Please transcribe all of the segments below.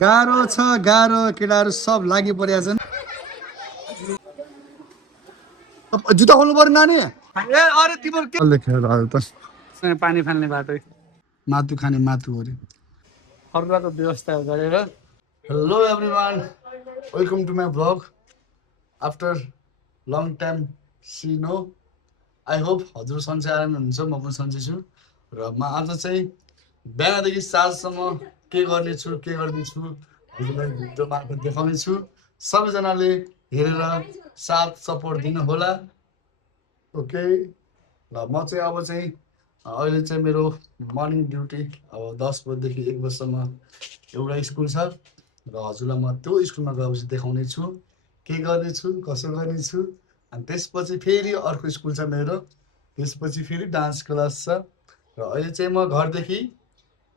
गाह्रो छ गाह्रो केटाहरू सब लागि परेका छन् जुत्ता खोल्नु पर्यो नानी ए अरे तिम्रो के लेखेर आयो त पानी फाल्ने बाटो मातु खाने मातु अरे फर्काको व्यवस्था गरेर hello everyone welcome to my vlog after long time see no I hope हजुर सन्चै आराम हुनुहुन्छ म पनि सन्चै छु र म आज चाहिँ बिहानदेखि साँझसम्म के गर्नेछु के गर्दैछु हजुरलाई भिडियो मार्फत देखाउनेछु सबैजनाले हेरेर साथ सपोर्ट दिनु होला ओके ल म चाहिँ अब चाहिँ अहिले चाहिँ मेरो मर्निङ ड्युटी अब 10 बजेदेखि 1 बजीसम्म एउटा स्कुल छ र हजुरलाई म त्यो स्कुलमा गएपछि देखाउने छु के गर्नेछु कसो गर्नेछु अनि त्यसपछि फेरि अर्को स्कुल छ मेरो त्यसपछि फेरि डान्स क्लास छ र अहिले चाहिँ म घरदेखि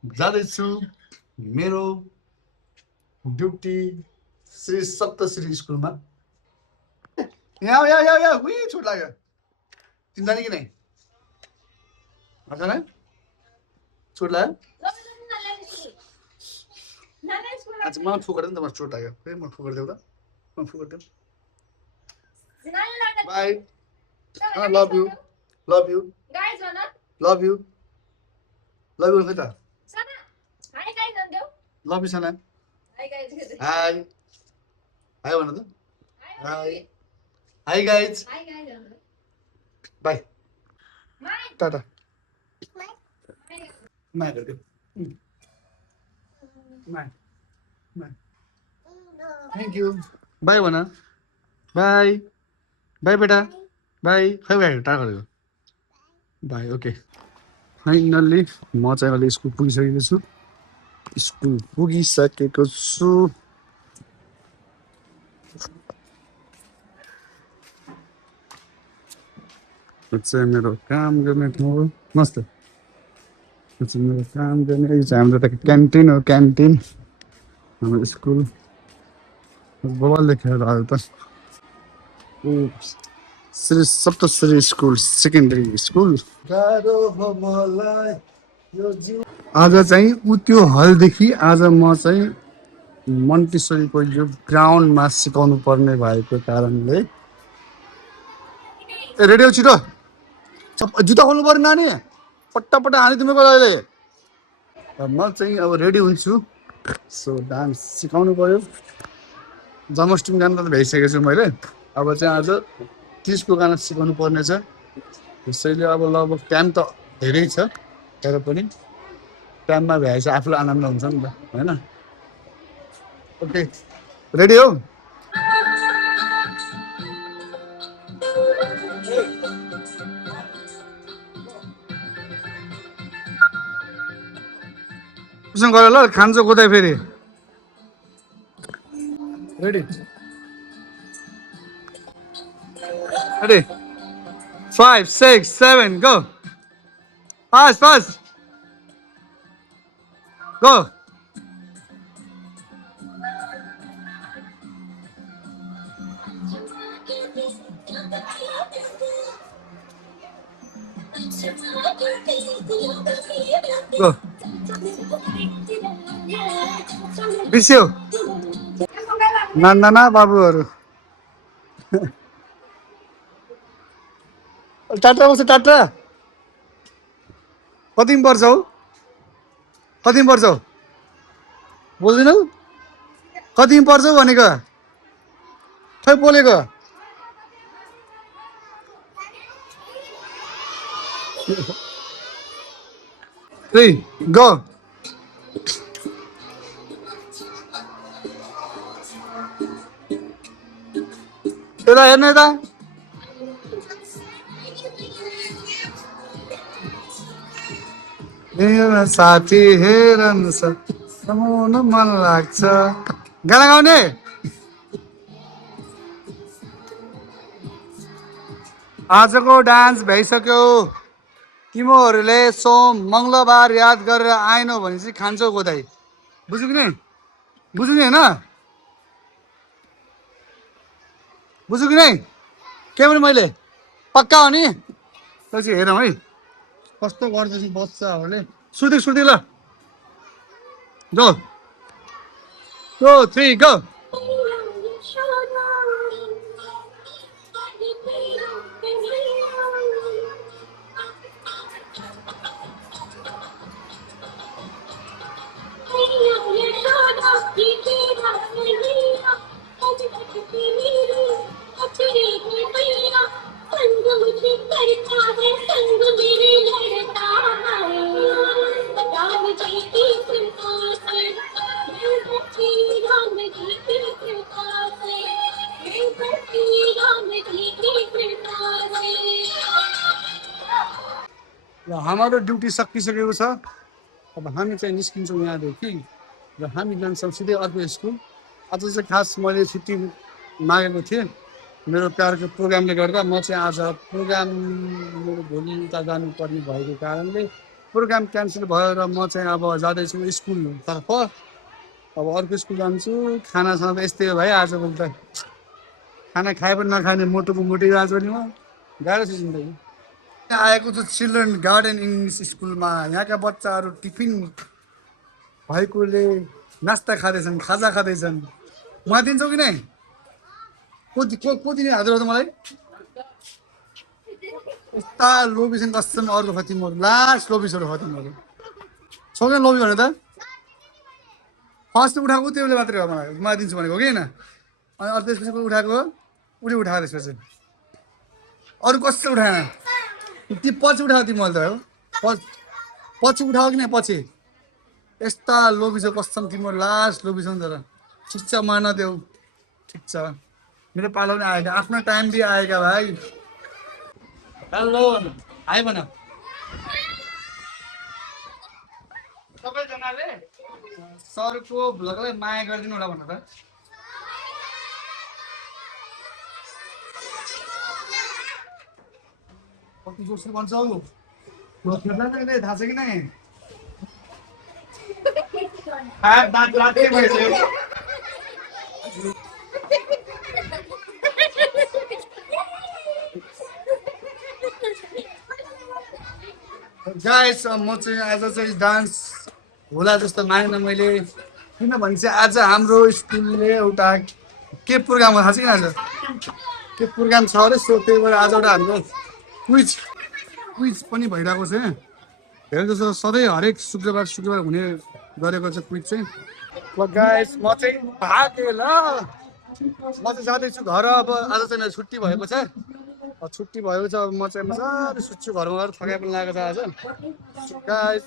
जाँदैछु मेरो ड्युटी श्री सप्तश्री स्कुलमा यहाँ उही छुट लाग्यो तिमी जाने कि नै अच्छा चोट लाग्यो आज मलाई फुकर नि त मलाई चोट लाग्यो फेरि म फुकर देऊ त म फुकर देऊ bye love you love you love you love you खै त love you Sana hi hi भन त hi hi guys bye tata माया गरिदियो माया थ्याङ्क यू बाई भन बाई बाई बेटा बाई खै बाई टाढा गरेको बाई ओके फाइनल्ली म चाहिँ अहिले स्कुल पुगिसकेको छु स्कुल पुगिसकेको छु चाहिँ मेरो काम गर्ने ठाउँ हो मस्त मेरो काम गर्ने हाम्रो त क्यान्टिन हो क्यान्टिन हाम्रो स्कुल बबाल लेखेर आयो त Shri Saptashree school secondary school आज चाहिँ उ त्यो हलदेखि आज म चाहिँ मन्टेसरीको यो ग्राउन्डमा सिकाउनु पर्ने भएको कारणले रेडियो छिटो जुत्ता खोल्नु पर्यो नानी पट्टा पट्टा हानि तिमीको अहिले म चाहिँ अब रेडी हुन्छु सो डान्स सिकाउनु पर्यो जन्माष्टमी गाना त भ्याइसकेको छु मैले अब चाहिँ आज 30 को गाना सिकाउनु पर्ने छ त्यसैले अब लगभग टाइम त धेरै छ तर पनि टाइममा भ्याएछ आफूलाई आनन्द हुन्छ नि त होइन ओके रेडी हो उसमा गऱ्यो ल खान्छ कोतै फेरि ready ready 5 6 7 go fast fast go go बिर्स्यौ नाना बाबुहरू टाटा बस्छ टाटा कति पर्छ हौ कति पर्छ हौ बोल्दैनौ कति पर्छ हौ भनेको खै बोलेको गो यता हेर्नु यता मेरो साथी हेरन समाउन मन लाग्छ गाना गाउने आजको डान्स भइसक्यो तिमीहरूले सोम मङ्गलबार याद गरेर आएनौ भने चाहिँ खान्छौ गोदाई बुझ्यौ कि नै बुझ्यौ नि होइन बुझ्यौ कि नै के भने मैले पक्का हो नि पछि हेरौँ है कस्तो गर्दैछ बच्चाहरूले सुर्दै ल जाऊ 2, 3, go! ल हाम्रो ड्युटी सकिसकेको छ। अब हामी चाहिँ निस्किन्छौँ यहाँदेखि र हामी जान्छौँ सिधै अर्को स्कुल। आज चाहिँ खास मैले छुट्टी मागेको थिएँ मेरो प्यारको प्रोग्रामले गर्दा। म चाहिँ आज प्रोग्राम मेरो भोलि उता जानुपर्ने भएको कारणले प्रोग्राम क्यान्सल भयो र म चाहिँ अब जाँदैछु स्कुलतर्फ। अब अर्को स्कुल जान्छु। खानासाना त यस्तै हो भाइ, आजभोलि त खाना खाए पनि नखाने मोटोको मोटै आज पनि म गाह्रो छ जिन्दगी। आएको छु चिल्ड्रेन गार्डन इङ्ग्लिस स्कुलमा। यहाँका बच्चाहरू टिफिन भएकोले नास्ता खाँदैछन्, खाजा खाँदैछन्। मलाई दिन्छौ कि नै? को दिने हजुर त मलाई? यस्ता लोभी छन् कसम, अर्को खतिमहरू लास्ट लोभिसहरू खतिमहरू सँगै लोभी भने त फर्स्ट उठाएको त्यो बेला मात्रै हो मलाई दिन्छु भनेको कि होइन। अनि अरू त्यसपछि उठाएको उसले उठाएको त्यसपछि अरू कसले उठाएन। ती पछि उठाएको तिमीले त हो पछि उठाऊ कि नै पछि। यस्ता लोभी छ कसम तिम्रो लास्ट लोभी छ नि तर। ठिक छ मान देऊ, ठिक छ मेरो पालो पनि आएका, आफ्नो टाइम दिए आएका भाइ। हेलो हाई भन सबैजनाले सरको भ्लगलाई माया गरिदिनु होला भन त। कति जोसले भन्छौ थाहा छ कि नै? दाँत लात्ते भइसक्यो। गाइस म चाहिँ आज चाहिँ डान्स होला जस्तो मानेन मैले, किनभने चाहिँ आज हाम्रो स्कुलले एउटा के प्रोग्राम थाहा छ किन? आज के प्रोग्राम छ अरे, सो त्यही भएर आज एउटा हाम्रो क्विज पनि भइरहेको छ। धेरै जस्तो सधैँ हरेक शुक्रबार हुने गरेको छ क्विज चाहिँ। ल गाइस म चाहिँ भागेँ ल, म चाहिँ जाँदैछु घर। अब आज चाहिँ मेरो छुट्टी भएको छ, छुट्टी भएको छ। अब म चाहिँ मजाले सुत्छु घरमा गएर, थकाइ पनि लागेको छ आज गाइस।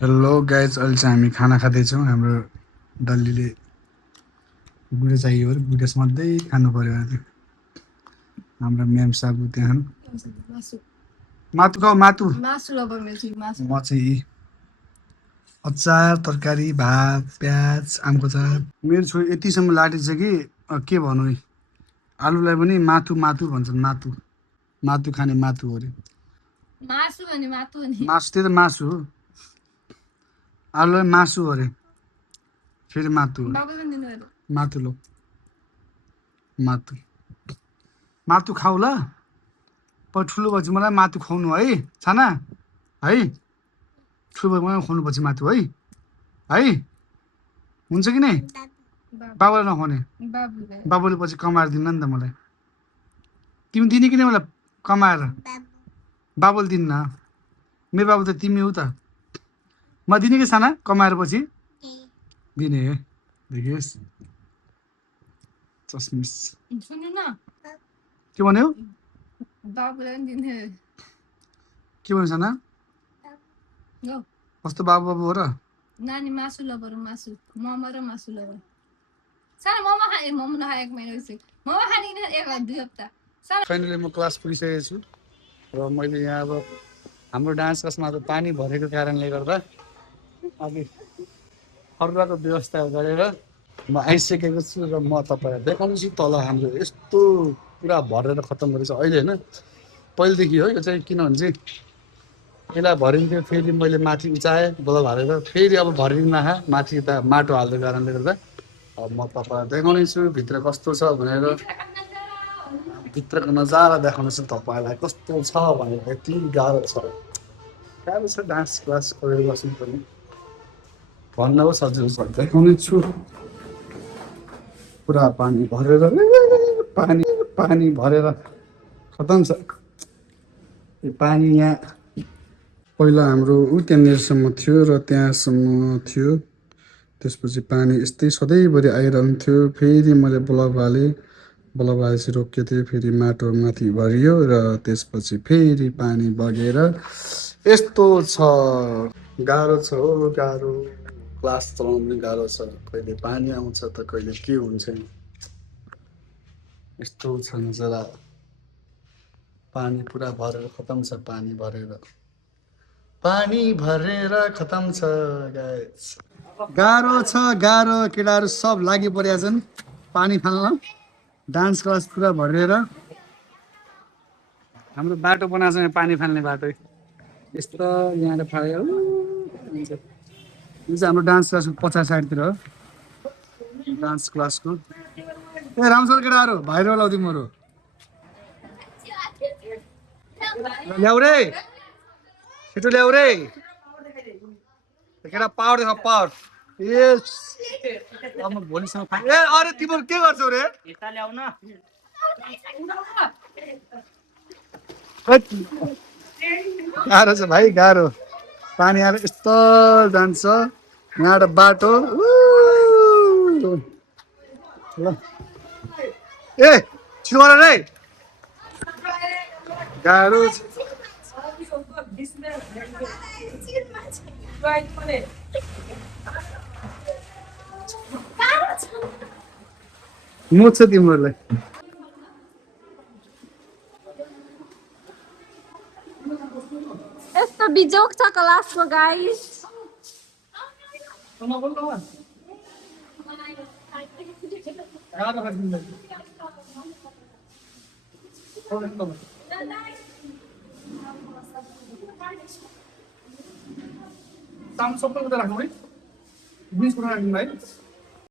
हेलो गाइस, अहिले चाहिँ हामी खाना खाँदैछौँ। हाम्रो डल्लीले गुडे चाहियो अरे, गुडेस मात्रै खानु पऱ्यो अहिले। हाम्रो म्याम साबु त्यहाँ मातु खाऊ मातु। म चाहिँ अचार तरकारी भात प्याज आमको चार। मेरो छोरी यतिसम्म लाटी छ कि के भनौँ, आलुलाई पनि माथु माथु भन्छन्। माथु खाने माथु अरे, मासु त्यही त मासु हो। आलुलाई मासु अरे, फेरि माथु माथु। लो माथु खाऊ ल। पर ठुलो भएपछि मलाई माथु खुवाउनु है छाना है। ठुलो भए मलाई खुवाउनु पछि माथु है हुन्छ कि नै? बाबुलाई नखुवाउने, बाबुले पछि कमाएर दिन्न नि त मलाई। तिमी दिने कि नै मलाई कमाएर? बाबुले दिन्न, मेरो बाबु त तिमी हो त। म दिने कि साना कमाएर पछि दिने देखिस् चस्मिस। के भन्यो? के भन्यो साना? कस्तो बाबु हो र? नानी मासु लबर, मासु मोमो र मासु लबर। साना मोमो खाए, मोमो नखाए 1 महिना भइसक्यो। मोमो खाने कि 1-2 हप्ता। फाइनली म क्लास पुगिसकेको छु र मैले यहाँ अब हाम्रो डान्स क्लासमा त पानी भरेको कारणले गर्दा अलि फर्राको व्यवस्था गरेर म आइसकेको छु र म तपाईँलाई देखाउँछु तल हाम्रो यस्तो पुरा भरेर खत्तम गरेको छ अहिले होइन। पहिलेदेखि हो यो चाहिँ, किनभने चाहिँ यसलाई भरिन्थ्यो, फेरि मैले माथि उचाएँ बदल हालेर, फेरि अब भरिदिनु नखा माथि यता माटो हाल्ने कारणले गर्दा। अब म तपाईँलाई देखाउने छु भित्र कस्तो छ भनेर, भित्रको नजारा देखाउने छु तपाईँलाई कस्तो छ भनेर। यति गाह्रो छ, गाह्रो छ डान्स क्लास गरेर बस्नु पर्ने। भन्नुहोस् हजुर देखाउने छु पुरा पानी भरेर पानी पानी भरेर खतम छ यो पानी यहाँ पहिला हाम्रो ऊ त्यहाँनिरसम्म थियो र त्यहाँसम्म थियो त्यसपछि पानी यस्तै सधैँभरि आइरहन्थ्यो फेरि मैले ब्लक हालेपछि रोकिएको थियो फेरि माटो माथि भरियो र त्यसपछि फेरि पानी बगेर यस्तो छ गाह्रो छ हो गाह्रो क्लास चलाउनु पनि गाह्रो छ कहिले पानी आउँछ त कहिले के हुन्छ यस्तो छ नजरा पानी पुरा भरेर खतम छ पानी भरेर खतम छ गाइस गाह्रो छ गाह्रो केटाहरू सब लागि परेका छन् पानी फाल्न डान्स क्लास पुरा भरेर हाम्रो बाटो बनाएको छ यहाँ पानी फाल्ने बाटो यस्तो यहाँ फाल्यो यो चाहिँ हाम्रो डान्स क्लासको पछाडि साइडतिर हो डान्स क्लासको ए राम्रोसँग केटाहरू भाइरल होला तिमीहरू ल्याउ रे छिटो ल्याउ रे केटा पावर देखाऊ पावर यस अब म भोलिसम्म ए अरे तिमीहरू के गर्छौ रे यता ल्याउ न गाह्रो छ भाइ गाह्रो पानी आएर यस्तो जान्छ यहाँबाट बाटो ल ए छिटो गर रे गाह्रो छ मोच छ तिमीहरूलाई यस्तो बिजोक छ क्लासको गाइस सबै उता राख्नु है 20 कुरा राख्नु है